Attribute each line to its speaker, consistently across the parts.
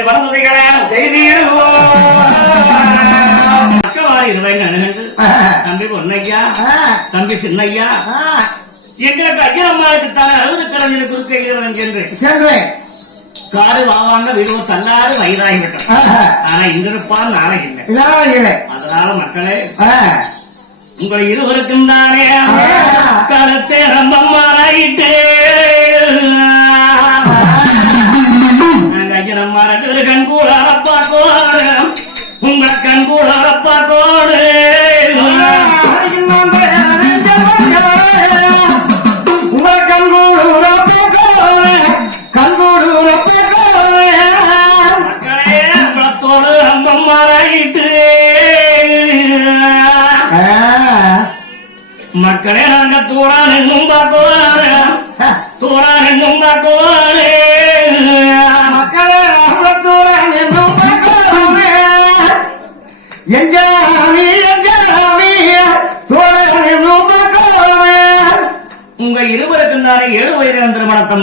Speaker 1: உடன்படி வந்ததைகளை செய்திடுவோம் தம்பி பொன்னையா? தம்பி சின்னையா? எங்களுக்கு ஐயனம்மாவுக்கு தானே அழுது கலைஞர் குறுக்கைகிறவன் என்று காடு வாவாங்க ஆனா நாளை இல்லை. அதனால மக்களே. உங்களை இருவருக்கும் தானே கருத்தை ரொம்ப மாறாயிட்டு ஐயனம் மரத்தில் கண் கூட பார்க்கோடு உங்களை கண் கூட பார்க்கோடு மக்களே நாங்க தூரான் தானே ஏழு திருமணத்தை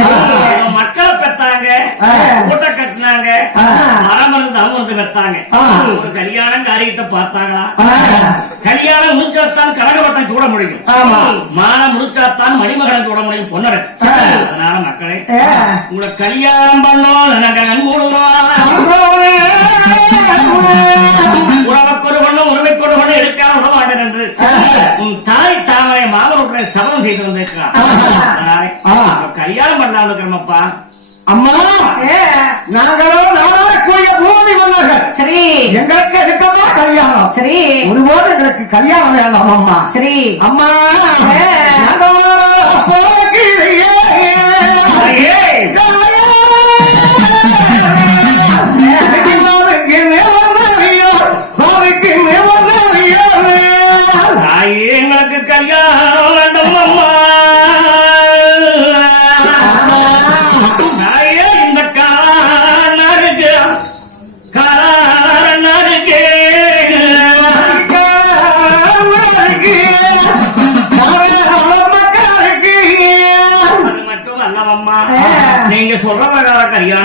Speaker 1: இவங்க மக்களை பெத்தாங்க
Speaker 2: ஆ.
Speaker 1: கூட்ட கட்டினாங்க
Speaker 2: ஆ.
Speaker 1: மரமருந்து அமர்ந்து பெத்தாங்க
Speaker 2: ஆ.
Speaker 1: ஒரு கல்யாணம் காரியத்தை பார்த்தாங்களா. கல்யாணம் முடிச்சாத்தான் கனகவட்டம் சூட முடியும். மானம் முடிச்சாத்தான் மணிமகன் சூட முடியும் பொன்னரை. அதனால மக்களே
Speaker 2: ஆ.
Speaker 1: உங்களை கல்யாணம் பண்ணோம் எனக்கு உறவுக்கொரு பண்ண பண்ண எடுக்காம விடமாட்டேன் என்று மாமனுடைய சபதம் செய்து வந்திருக்கிறான். கல்யாணம் பண்ணலாம் இருக்கிறோமப்பா.
Speaker 2: அம்மா நாங்களோ மன்னர்கள்.
Speaker 3: சரி.
Speaker 2: எங்களுக்கு எதுக்கம்மா கல்யாணம்?
Speaker 3: சரி.
Speaker 2: ஒருபோது எங்களுக்கு கல்யாணம் வேண்டாம் அம்மா
Speaker 3: சரி.
Speaker 2: அம்மா
Speaker 3: ஏ.
Speaker 2: நாங்களோ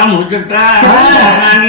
Speaker 1: கல்யாணம் முடிச்சுட்டா? நான்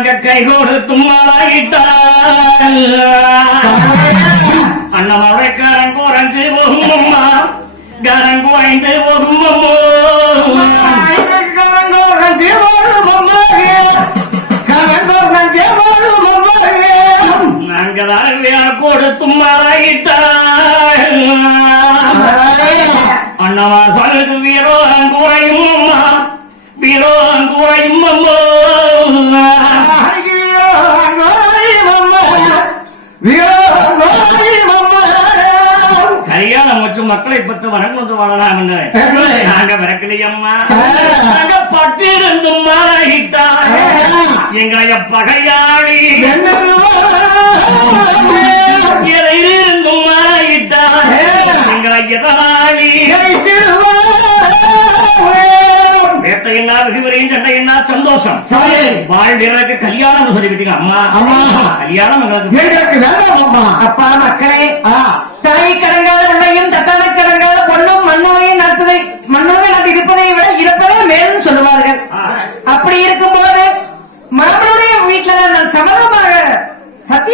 Speaker 1: நாங்க கை கொடுத்தும் மாறிட்டால் அண்ணமாவுடைய கரம் குறைஞ்சு போகுமம்மா கரம் குறைந்து போகுமம்மோ மக்களை பற்றி வணங்குவது வாழலாம் நாங்க விறக்கலையம்மா நாங்க பட்டிருந்தும் மாறாகிட்டார் எங்களைய பகையாளி. இருந்தும் மாறாகிட்டார் எங்களை எதிராளி வேட்டையின்னா வெகுவரையும் சண்டையின்னா சந்தோஷம். வாழ்வீரருக்கு கல்யாணம் சொல்லிவிட்டீங்க அம்மா.
Speaker 2: அம்மா.
Speaker 1: கல்யாணம் எங்களுக்கு
Speaker 3: அப்பா மக்களே. தாய் கடங்காத உள்ளையும் தத்தான கடங்காத பொண்ணும் மண்ணோகையும் நடப்பதை மண்ணோகை நாட்டு இருப்பதை விட இருப்பதே மேலும் சொல்லுவார்கள் அப்படி இருக்கும்போது மாமனுடைய வீட்டுல தான் நான் சமதமாக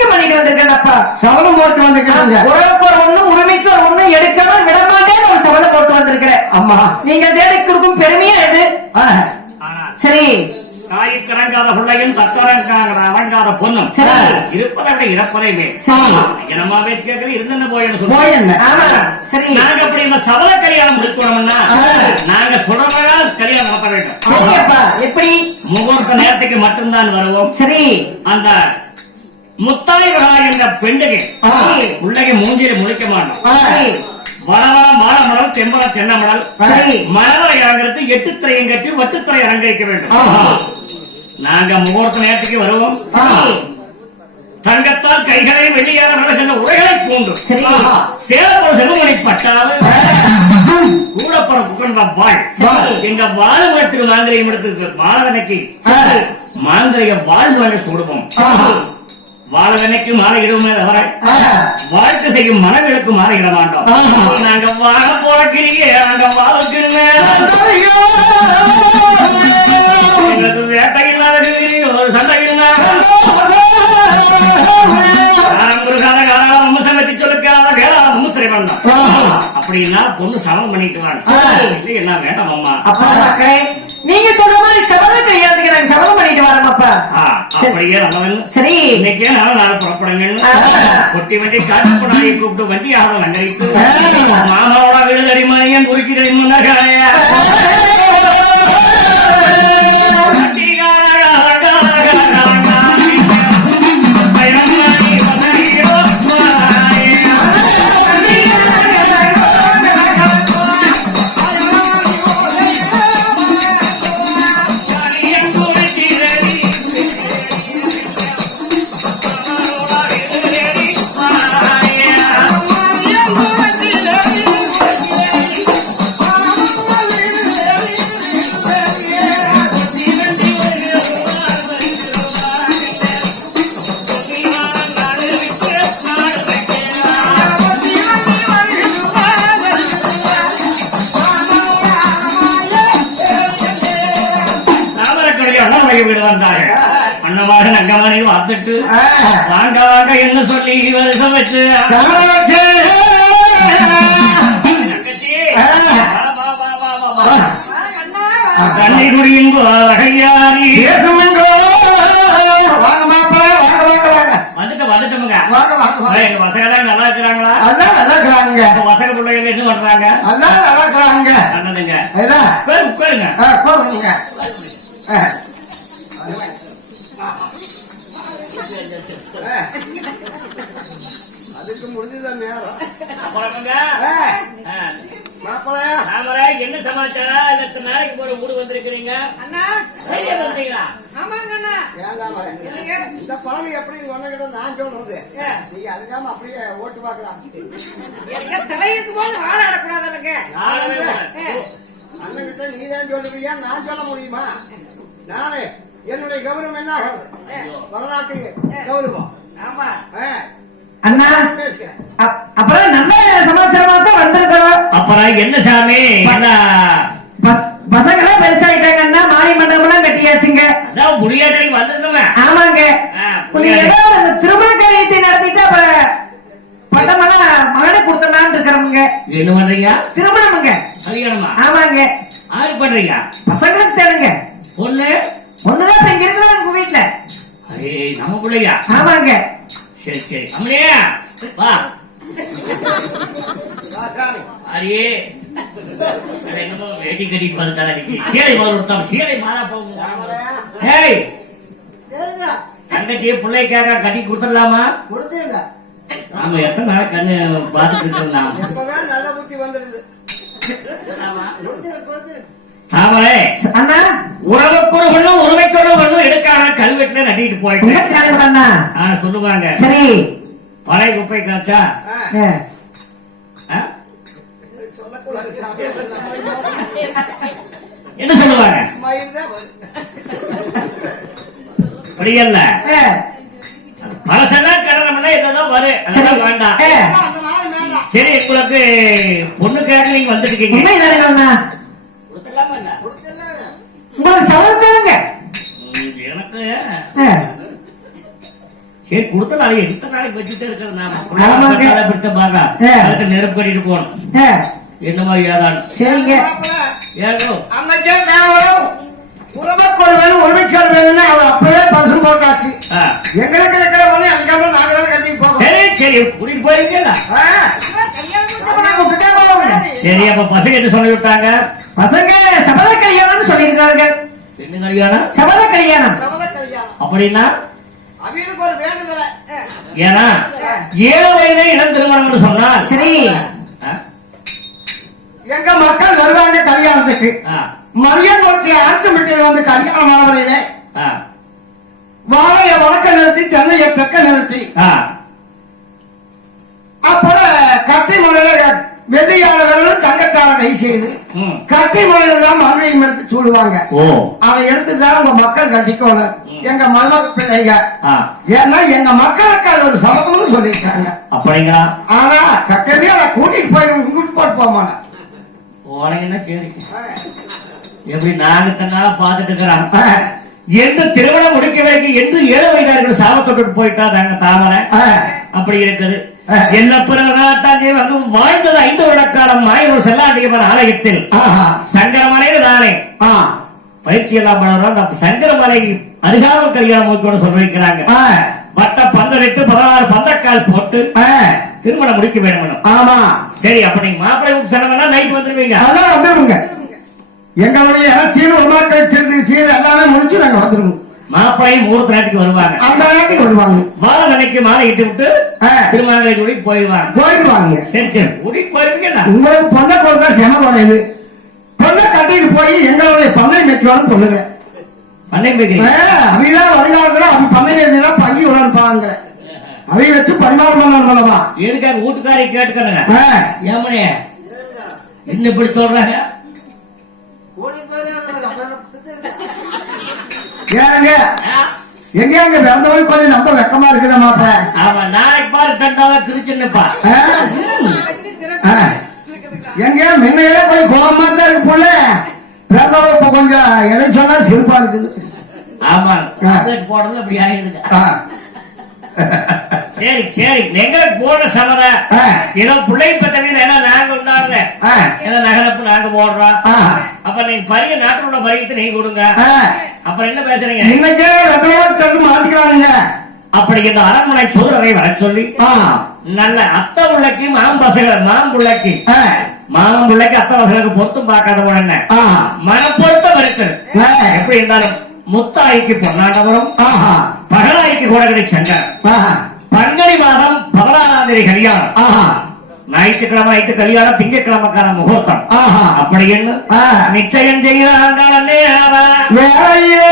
Speaker 3: சத்தியம் பண்ணிட்டு வந்திருக்கேன் அப்பா
Speaker 2: சபலம் போட்டு வந்துக்கிறாங்க
Speaker 3: உறவுக்கு ஒரு ஒண்ணும் உரிமைக்கு ஒரு ஒண்ணும் எடுக்காம விட மாட்டேன்னு ஒரு சபதம் போட்டு வந்திருக்கிறேன்.
Speaker 2: அம்மா.
Speaker 3: நீங்க தேடி கொடுக்கும் பெருமையா இது? சரி.
Speaker 1: தாய் கலங்காத பிள்ளையும் தத்தரங்காத அலங்காத பொண்ணும்.
Speaker 3: சரி.
Speaker 1: இருப்பதை விட இறப்பதை மேல்
Speaker 3: சரி.
Speaker 1: என்னம்மா பேச்சு கேட்கறது இருந்தென்ன போயன்னு
Speaker 3: ஆமா. சரி.
Speaker 1: நாங்க அப்படி இந்த சபல கல்யாணம் முடிக்கணும்னா. நாங்க சொல்றவங்க கல்யாணம் நடத்த வேண்டும்.
Speaker 3: எப்படி?
Speaker 1: முகூர்த்த நேரத்துக்கு மட்டும்தான் வருவோம்.
Speaker 3: சரி.
Speaker 1: அந்த முத்தாய் விழா என்ற பெண்ணுக்கு
Speaker 3: சரி
Speaker 1: பிள்ளைக்கு மூஞ்சில முழிக்க மாட்டோம்
Speaker 3: சரி
Speaker 1: வளவள மாடமடல் தெம்பர தென்னமடல் மலவரை இறங்குறது எட்டு திரையும் கட்டி வட்டு திரை அலங்கரிக்க வேண்டும். நாங்க முகூர்த்த நேரத்துக்கு வருவோம். தங்கத்தால் கைகளை வெள்ளியார விட சென்ற உரைகளை பூண்டும்.
Speaker 3: சரி.
Speaker 1: சேலப்பட செல்வமணி பட்டால் கூட பட புகழ்ந்த வாழ். எங்க வாழுமரத்தில் மாந்திரியம் எடுத்து வாழவனைக்கு
Speaker 3: சரி
Speaker 1: மாந்திரைய வாழ்வாங்க சுடுவோம் வாழவனைக்கு மாற இடமே தவிர வாழ்க்கை செய்யும் மனவிலக்கு மாறிட மாட்டோம்.
Speaker 2: ஆஹா.
Speaker 1: நாங்க வாழ போற கிளியே நாங்க எங்களுக்கு வேட்டை இல்லாத ஒரு சண்டை இல்லாத முருகாத சொல்லுக்காத வம்சரை பண்ணலாம் அப்படின்னா பொண்ணு சமம் பண்ணிட்டு வாங்க என்ன வேண்டாம் அம்மா.
Speaker 3: நீங்க சொல்ற மாதிரி சபத கையாளுக்கு நாங்க சபதம் பண்ணிட்டு வரோம் அப்பா.
Speaker 1: அப்படியே நல்லவன்
Speaker 3: சரி.
Speaker 1: இன்னைக்கே நானும் நாளை புறப்படுங்கன்னு கொட்டி வண்டி காட்டு பொண்ணாடி கூப்பிட்டு வண்டி ஆட நகரித்து மாமாவோட வீடு தடிமானியன் குறிச்சி தடிமன்னாக
Speaker 2: மாப்பிள்ள வாங்க வாங்க வாங்க
Speaker 1: வந்துட்டு வந்துட்டோமுங்க.
Speaker 2: வாங்க வாங்க வாங்க.
Speaker 1: எங்க வசகெல்லாம் நல்லா இருக்கிறாங்களா?
Speaker 2: அதான் நல்லா இருக்கிறாங்க.
Speaker 1: வசக பிள்ளைங்க என்ன பண்றாங்க?
Speaker 2: அதான் நல்லா இருக்கிறாங்க.
Speaker 1: நல்லதுங்க உட்காருங்க.
Speaker 2: ஆ. அதுக்கு முடிஞ்சுதான் நேரம். மாப்பிள்ள
Speaker 1: தாமரை, என்ன சமாச்சாரம் இல்ல நாளைக்கு போற ஊடு வந்திருக்கிறீங்க. தைரியம் வந்தீங்களா?
Speaker 2: வேண்டாம் வரேன். இந்த பழம் எப்படி உனக்கிட்ட நான் சொல்றது? நீங்க அதுக்காம அப்படியே ஓட்டு பார்க்கலாம்.
Speaker 1: நாளவே இல்லை.
Speaker 2: அண்ணன்கிட்ட நீ தான் சொல்லுவியா? நான் சொல்ல முடியுமா? நானே. என்னுடைய கௌரவம் என்ன ஆகிறது வரலாற்று கௌரவம். ஆ,
Speaker 3: அண்ணா அப்புறம் நல்ல சமாச்சாரமா தான் வந்திருக்கிறோம்.
Speaker 1: அப்புறம் என்ன சாமி?
Speaker 3: பசங்களா பெருசாயிட்டாங்க அண்ணா. மாறி மண்டபம் எல்லாம் கட்டியாச்சுங்க.
Speaker 1: அதான் புளியாதடி வந்திருந்தவன்
Speaker 3: ஆமாங்க. ஏதாவது அந்த திருமண காரியத்தை நடத்திட்டு அப்புறம் பட்டமெல்லாம் மகனை கொடுத்தலாம்னு இருக்கிறவங்க
Speaker 1: என்ன பண்றீங்க?
Speaker 3: திருமணமுங்க.
Speaker 1: கல்யாணமா?
Speaker 3: ஆமாங்க.
Speaker 1: ஆறு பண்றீங்க?
Speaker 3: பசங்களுக்கு தேடுங்க
Speaker 1: பொண்ணு?
Speaker 3: ஒண்ணுதான் இப்ப இங்க இருக்கிறாங்க உங்க வீட்டுல
Speaker 1: அரே நம்ம பிள்ளையா?
Speaker 3: ஆமாங்க.
Speaker 1: சரி சரி அம்மனே வா.
Speaker 2: ராசாமி
Speaker 1: அரே அது என்னமோ வேட்டி கட்டிட்டு வந்துட்டாலே இன்னைக்கு. சீலை முதல் கொடுத்தோம் சீலை மாறா போகும். ஏய் பிள்ளைக்காக கட்டி கொடுத்துடலாமா?
Speaker 2: கொடுத்துருங்க
Speaker 1: நாம எத்தனை நாள் கண்ணு பார்த்துட்டு
Speaker 2: நல்ல புத்தி வந்துருது
Speaker 1: தாமரை
Speaker 3: அண்ணா
Speaker 1: உறவுக்கு ஒரு பெண்ணும் உரிமைக்கு ஒரு பெண்ணும் எடுக்கான கல்வெட்டுல நட்டிட்டு போயிட்டு சொல்லுவாங்க.
Speaker 3: சரி.
Speaker 1: பழைய குப்பை காய்ச்சா? என்ன சொல்லுவாங்க. அப்படியல்ல. பழசெல்லாம் கடனம்னா இதெல்லாம் வரும்
Speaker 3: சரி
Speaker 1: அதெல்லாம் வேண்டாம். சரி உங்களுக்கு பொண்ணுக்காக நீங்க வந்துருக்கீங்க
Speaker 3: உண்மைதானுங்க உங்களுக்கு சவால் தானுங்க.
Speaker 1: ம், எனக்கு. சரி கொடுத்த நாளைக்கு எத்தனை நாளைக்கு வச்சுட்டே இருக்கிறது நாம பிடித்த பாக்கா
Speaker 3: ஆ.
Speaker 1: அதுக்கு நெருப்பு கட்டிட்டு போகணும். என்னமோ ஏதான்னு
Speaker 3: சரிங்க.
Speaker 1: ஏதோ
Speaker 2: அன்னைக்கே நான் வரும். உறவுக்கு ஒரு வேணும் வேணும்னு அவன் அப்பவே பரிசு போட்டாச்சு. எங்களுக்கு இருக்கிற மணி அதுக்காக நாங்க தான் கட்டி
Speaker 1: சரி சரி கூட்டிட்டு போயிருக்கீங்களா. சரி அப்ப பசங்க என்ன சொல்லி விட்டாங்க?
Speaker 3: பசங்க சபத கல்யாணம்னு சொல்லியிருக்கார்கள்
Speaker 1: என்ன கல்யாணம்?
Speaker 3: சபத கல்யாணம்.
Speaker 1: அப்படின்னா?
Speaker 2: அவங்களுக்கு ஒரு வேண்டுதலை.
Speaker 1: ஏன்னா ஏழு வயதே இளம் திருமணம்னு சொன்னா
Speaker 3: சரி.
Speaker 2: எங்க மக்கள் வருவாங்க கல்யாணத்துக்கு.
Speaker 1: ஆ,
Speaker 2: மரியம் வச்சு அரசு மிட்டியில் வந்து கல்யாணம் ஆனவரையிலே வாழைய வடக்க நிறுத்தி தென்னைய தெற்க நிறுத்தி.
Speaker 1: ஆ.
Speaker 2: அப்புறம் கத்தி முனையில வெள்ளியான விரலும் தங்கத்தால கை செய்து. கத்தி முனையில தான் மறுபடியும் எடுத்து சொல்லுவாங்க. அதை எடுத்து தான் உங்க மக்கள் கட்டிக்கோங்க எங்க மருமக பிள்ளைங்க. ஏன்னா எங்க மக்களுக்கு அது ஒரு சபதம்னு சொல்லியிருக்காங்க.
Speaker 1: அப்படிங்களா?
Speaker 2: ஆனா கட்டவே அதை கூட்டிட்டு போயிடும் இங்கிட்டு போட்டு
Speaker 1: போனீங்கன்னா சரி எப்படி நாங்க தன்னால பாத்துட்டு இருக்கிறோம் என்று திருமணம் முடிக்க வரைக்கும் என்று ஏழு வயதார்கள் சாபத்தொட்டு போயிட்டா தாங்க தாமரை? அப்படி இருக்குது. என்ன பிறகு வந்து வாழ்ந்தது ஐந்து வருட காலம் மாயூர் செல்லாண்டியம்மன் ஆலயத்தில் சங்கரமலையில் தானே. பயிற்சி எல்லாம் பண்ணுறோம் நம்ம சங்கரமலை அருகாமல் கல்யாணம் மூக்கோட சொல்லிருக்கிறாங்க வட்ட பந்தலிட்டு பதினாறு பந்தக்கால் போட்டு திருமணம் முடிக்க வேண்டும்
Speaker 2: ஆமா.
Speaker 1: சரி அப்ப நீங்க மாப்பிள்ளை செலவெல்லாம் நைட் வந்துருவீங்க.
Speaker 2: அதான் வந்துருங்க. எங்களுடைய உமாக்கள் சீர் சீர் எல்லாமே முடிச்சு நாங்க வந்துருவோம்.
Speaker 1: மாப்பிள்ளை முகூர்த்த நேரத்துக்கு வருவாங்க.
Speaker 2: அந்த நேரத்துக்கு வருவாங்க.
Speaker 1: மாலை நினைக்கு மாலை இட்டு விட்டு. திருமணங்களை கூடி போயிடுவாங்க.
Speaker 2: போயிடுவாங்க.
Speaker 1: சரி சரி கூட்டிட்டு போயிருவீங்களா
Speaker 2: உங்களுக்கு பொண்ணை கொடுத்தா செம குறையுது பொண்ணை கட்டிட்டு போய் எங்களுடைய பண்ணை மேய்க்கணும்னு சொல்லுங்க.
Speaker 1: பண்ணை வைக்கிறீங்க
Speaker 2: அவையெல்லாம் வருங்காலத்துல அவன் பண்ணை மேய்க்கலாம் பங்கி விடணுப்பாங்க அவை வச்சு பரிமாறம் பண்ணணும் அல்லவா
Speaker 1: எதுக்காக வீட்டுக்காரை கேட்டுக்கணுங்க?
Speaker 2: ஆ.
Speaker 1: ஏமனே என்ன இப்படி சொல்றாங்க?
Speaker 2: ஏங்க? எங்க அங்க பிறந்தவரை கொஞ்சம் ரொம்ப வெக்கமா இருக்குதா மாப்பிள்ள
Speaker 1: ஆமா நாளைக்கு பாரு தண்டாவா திருச்சின்னப்பா.
Speaker 2: எங்க முன்னையே கொஞ்சம் கோபமா தான் இருக்கு போல? பிறந்தவரை இப்ப கொஞ்சம் எதை சொன்னா சிரிப்பா இருக்குது.
Speaker 1: ஆமா போடுறது அப்படி ஆகிடுது
Speaker 2: ஆ.
Speaker 1: சரி சரி எங்களுக்கு போன சமத. ஏதோ பிள்ளை பத்தவங்க ஏன்னா நாங்க உண்டாங்க. ஏதோ நகரப்பு நாங்க போடுறோம். அப்ப நீங்க பரிய நாட்டில் உள்ள பரியத்தை நீங்க கொடுங்க. அப்புறம் என்ன பேசுறீங்க
Speaker 2: இன்னைக்கே மாத்திக்கிறாங்க
Speaker 1: அப்படி இந்த அரண்மனை சோதரரை வர சொல்லி. நல்ல அத்தை உள்ளக்கு மாம்பசங்க மாம்புள்ளக்கு
Speaker 2: ஆ.
Speaker 1: மாம்புள்ளைக்கு அத்தை வசங்களுக்கு பொருத்தம் பார்க்காத உடனே. மனப்பொருத்தம் இருக்குது
Speaker 2: ஆ.
Speaker 1: எப்படி இருந்தாலும் முத்தாய்க்கு பொன்னாண்டவரும். பகலாய்க்கு கோடகடி சங்கர்
Speaker 2: ஆஹா.
Speaker 1: பங்கனி மாதம் பதினாறாம் தேதி கல்யாணம்
Speaker 2: ஆஹா.
Speaker 1: ஞாயிற்றுக்கிழமை நைட்டு கல்யாணம் திங்கட்கிழமைக்கான முகூர்த்தம்
Speaker 2: ஆஹா.
Speaker 1: அப்படி என்ன. நிச்சயம் செய்கிறாங்களே
Speaker 2: வேலையே.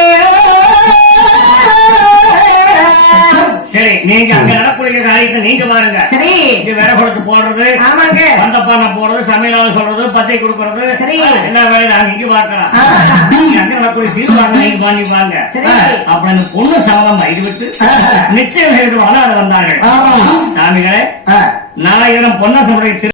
Speaker 1: சரி நீங்க அங்க நடக்கூடிய காரியத்தை நீங்க பாருங்க
Speaker 3: சரி
Speaker 1: விட கொடுத்து போடுறது
Speaker 3: ஆமாங்க
Speaker 1: வந்த போடுறது சமையல் சொல்றது பச்சை கொடுக்கறது
Speaker 3: சரி.
Speaker 1: எல்லா வேலையும் நாங்க இங்க பார்க்கலாம் நடக்கூடிய சீர்வாங்க நீங்க பண்ணி வாங்க
Speaker 3: சரி.
Speaker 1: அப்புறம் இந்த பொண்ணு சமதம் ஈடுபட்டு நிச்சயம் செய்து வளர வந்தார்கள். சாமிகளே. நாளையிடம் பொன்னசமுடைய திரு